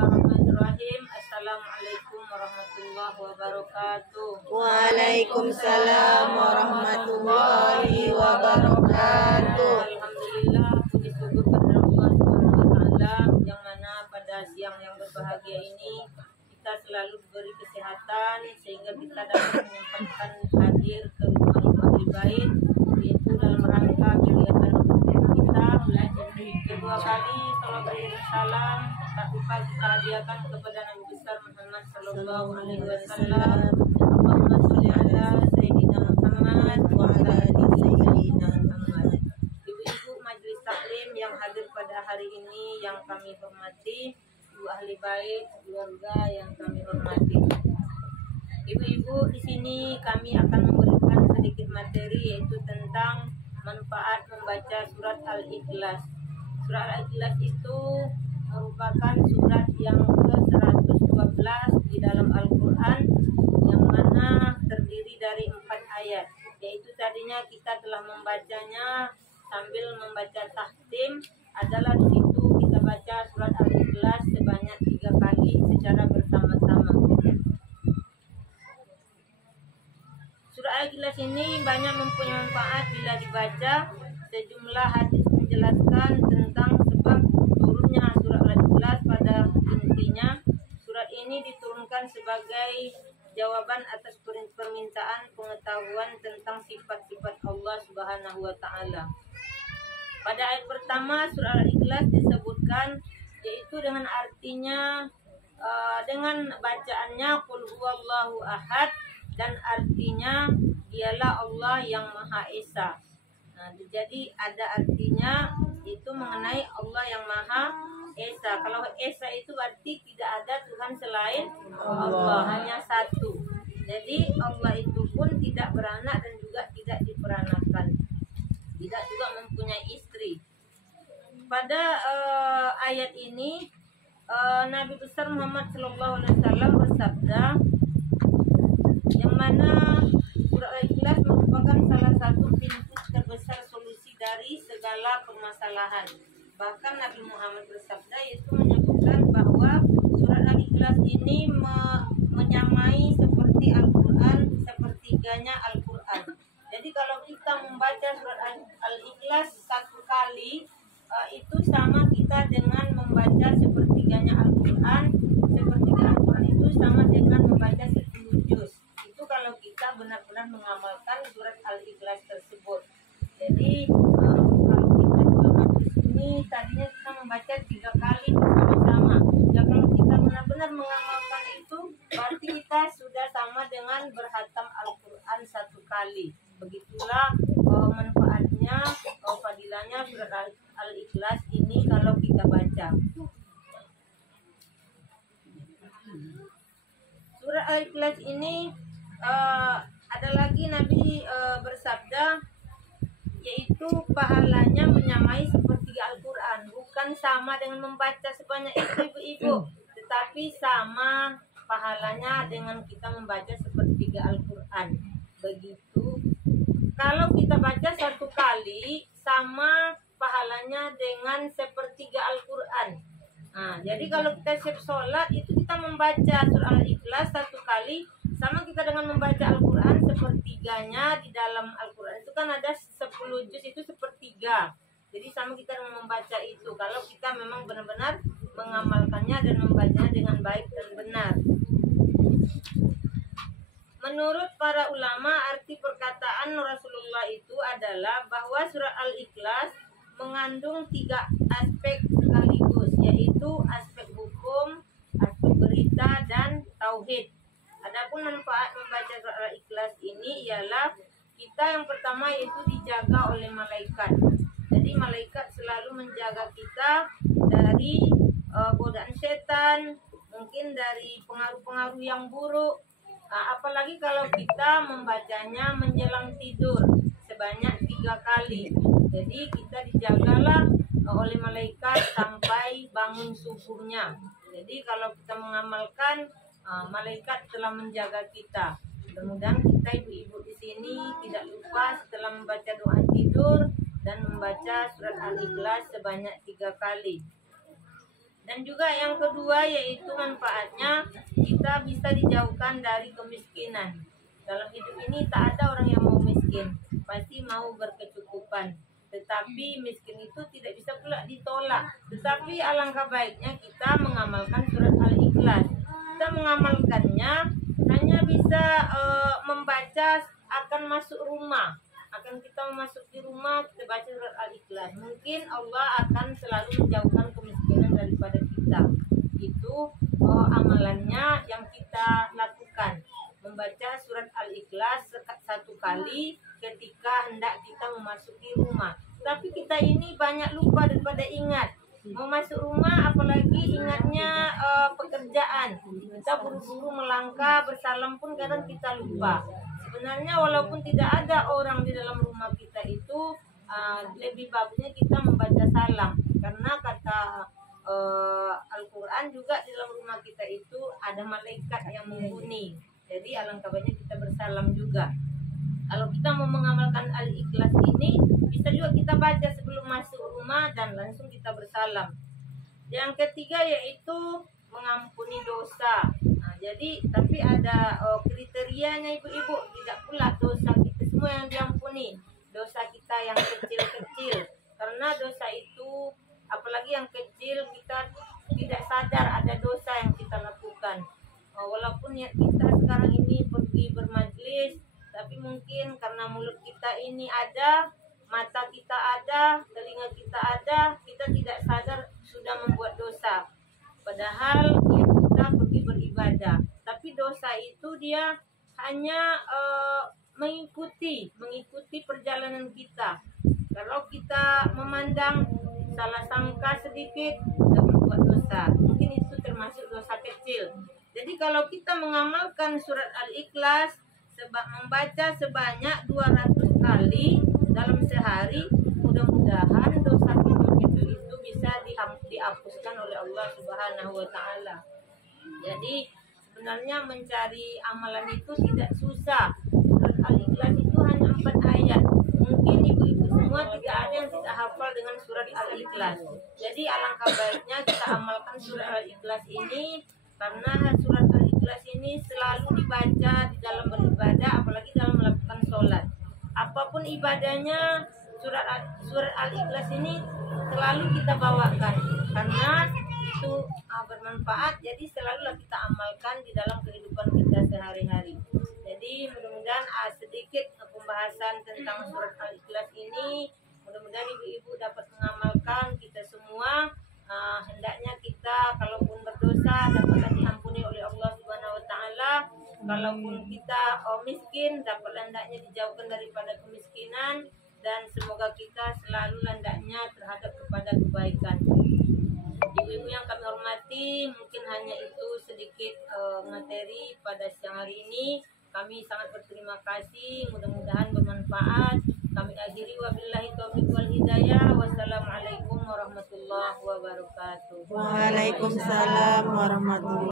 Bismillahirrahmanirrahim. Assalamualaikum warahmatullahi wabarakatuh. Waalaikumsalam warahmatullahi wabarakatuh. Alhamdulillah, puji syukur kepada Allah Subhanahu wa taala yang mana pada siang yang berbahagia ini kita selalu diberi kesehatan sehingga kita dapat menyempatkan hadir ke rumah ahli bait, yaitu dalam rangka kegiatan kita kedua kali salam salam tak lupa kita hadiahkan kepada Nabi besar Muhammad sallallahu alaihi wasallam. Allahumma sholli ala sayyidina Muhammad wa ala ali sayyidina Muhammad. Ibu-ibu majelis taklim yang hadir pada hari ini yang kami hormati, ibu ahli bait, keluarga yang kami hormati. Ibu-ibu, di sini kami akan memberikan sedikit materi yaitu tentang manfaat membaca surat Al-Ikhlas. Surat Al-Ikhlas itu merupakan surat yang ke-112 di dalam Al-Quran yang mana terdiri dari 4 ayat. Yaitu tadinya kita telah membacanya sambil membaca tahtim, adalah di situ kita baca surat Al-Ikhlas sebanyak 3 kali secara bersama-sama. Surah Al-Ikhlas ini banyak mempunyai manfaat bila dibaca. Sejumlah hadis menjelaskan tentang sebab turunnya surah Al-Ikhlas. Pada intinya, surat ini diturunkan sebagai jawaban atas permintaan pengetahuan tentang sifat-sifat Allah Subhanahu wa taala. Pada ayat pertama surah Al-Ikhlas disebutkan, yaitu dengan artinya dengan bacaannya Qul huwallahu ahad, dan artinya ialah Allah yang Maha Esa. Nah, jadi ada artinya itu mengenai Allah yang Maha Esa. Kalau Esa itu berarti tidak ada Tuhan selain Allah, hanya satu. Jadi Allah itu pun tidak beranak dan juga tidak diperanakan, tidak juga mempunyai istri. Pada ayat ini Nabi besar Muhammad SAW bersabda, yang mana surah Al-Ikhlas merupakan salah satu pintu terbesar solusi dari segala permasalahan. Bahkan Nabi Muhammad bersabda, yaitu menyebutkan bahwa surat Al-Ikhlas ini menyamai seperti Al-Quran, sepertiganya Al-Quran. Jadi kalau kita membaca surat Al-Ikhlas 1 kali, itu sama kita dengan membaca sepertiganya Al-Quran. Sepertiga Al-Quran itu sama dengan membaca 10 juz. Itu kalau kita benar-benar mengamalkan surat Al-Ikhlas tersebut. Jadi kalau kita dalam ini tadinya kita membaca 3 kali bersama-sama. Ya, kalau kita benar-benar mengamalkan itu, berarti kita sudah sama dengan berhatam Al-Quran 1 kali. Begitulah manfaatnya, fadilahnya surat Al-Ikhlas ini kalau kita baca. Surat Al-Ikhlas ini ada lagi Nabi bersabda, yaitu pahalanya menyamai sepertiga Al-Quran. Bukan sama dengan membaca sebanyak itu, ibu-ibu, tetapi sama pahalanya dengan kita membaca sepertiga Al-Quran. Begitu. Kalau kita baca 1 kali, sama pahalanya dengan sepertiga Al-Quran. Nah, jadi kalau kita siap sholat, itu kita membaca surah Al-Ikhlas 1 kali, sama kita dengan membaca Al-Quran sepertiganya. Di dalam Al-Quran itu kan ada 10 juz, itu sepertiga. Jadi sama kita dengan membaca itu, kalau kita memang benar-benar mengamalkannya dan membacanya dengan baik dan benar. Menurut para ulama, arti perkataan Rasulullah itu adalah bahwa surah Al-Ikhlas mengandung 3 aspek sekaligus, yaitu aspek hukum, aspek berita, dan tauhid. Adapun manfaat membaca surah Al-Ikhlas ini ialah kita yang pertama yaitu dijaga oleh malaikat. Jadi malaikat selalu menjaga kita dari godaan setan, mungkin dari pengaruh-pengaruh yang buruk. Apalagi kalau kita membacanya menjelang tidur sebanyak 3 kali. Jadi kita dijagalah oleh malaikat sampai bangun subuhnya. Jadi kalau kita mengamalkan, malaikat telah menjaga kita. Mudah-mudahan kita ibu-ibu di sini tidak lupa setelah membaca doa tidur dan membaca surat Al-Ikhlas sebanyak 3 kali. Dan juga yang kedua yaitu manfaatnya kita bisa dijauhkan dari kemiskinan. Dalam hidup ini tak ada orang yang mau miskin, pasti mau berkecukupan. Tetapi miskin itu tidak bisa pula ditolak. Tetapi alangkah baiknya kita mengamalkan surat Al-Ikhlas. Kita mengamalkannya hanya bisa membaca akan masuk rumah. Akan kita memasuki rumah, kita baca surat Al-Ikhlas. Mungkin Allah akan selalu menjauhkan kemiskinan daripada kita. Itu amalannya yang kita lakukan. Membaca surat Al-Ikhlas satu kali ketika hendak kita memasuki rumah. Tapi kita ini banyak lupa daripada ingat. Mau masuk rumah apalagi ingatnya pekerjaan. Kita buru-buru melangkah, bersalam pun kadang kita lupa. Sebenarnya walaupun tidak ada orang di dalam rumah kita itu lebih bagusnya kita membaca salam. Karena kata Al-Quran juga di dalam rumah kita itu ada malaikat yang menghuni. Jadi alangkah baiknya kita bersalam juga. Kalau kita mau mengamalkan Al-Ikhlas ini, bisa juga kita baca sebelum masuk rumah dan langsung kita bersalam. Yang ketiga yaitu mengampuni dosa. Nah, jadi tapi ada kriterianya ibu-ibu, tidak pula dosa kita semua yang diampuni. Dosa kita yang kecil-kecil. Karena dosa itu, apalagi yang kecil, kita tidak sadar ada dosa yang kita lakukan. Walaupun ya kita sekarang ini pergi bermajlis, tapi mungkin karena mulut kita ini ada, mata kita ada, telinga kita ada, kita tidak sadar sudah membuat dosa. Padahal ya kita pergi beribadah. Tapi dosa itu dia hanya mengikuti perjalanan kita. Kalau kita memandang salah sangka sedikit, kita membuat dosa. Mungkin itu termasuk dosa kecil. Jadi kalau kita mengamalkan surat Al-Ikhlas, membaca sebanyak 200 kali dalam sehari, mudah-mudahan dosa kecil itu bisa dihapuskan oleh Allah Subhanahu wa Ta'ala. Jadi sebenarnya mencari amalan itu tidak susah. Surat Al-Ikhlas itu hanya 4 ayat. Mungkin ibu-ibu semua tidak ada yang tidak hafal dengan surat Al-Ikhlas. Jadi alangkah baiknya kita amalkan surat Al-Ikhlas ini, karena surat Al-Ikhlas ini selalu dibaca di dalam beribadah, apalagi dalam melakukan sholat. Apapun ibadahnya, surat Al-Ikhlas ini selalu kita bawakan, karena itu bermanfaat. Jadi selalulah kita amalkan di dalam kehidupan kita sehari-hari. Jadi mudah-mudahan sedikit pembahasan tentang surat Al-Ikhlas ini, mudah-mudahan ibu-ibu dapat mengamalkan. Kita semua hendaknya kita kalaupun berdosa dapatlah diampuni oleh Allah Subhanahu wa Ta'ala. Kalaupun kita miskin, dapatlah hendaknya dijauhkan daripada kemiskinan, dan semoga kita selalu hendaknya terhadap kepada kebaikan. Ibu-ibu yang kami hormati, mungkin hanya itu sedikit materi pada siang hari ini. Kami sangat berterima kasih, mudah-mudahan bermanfaat. Kami akhiri wabillahi taufiq wal hidayah. Wassalamualaikum warahmatullahi wabarakatuh. Waalaikumsalam warahmatullahi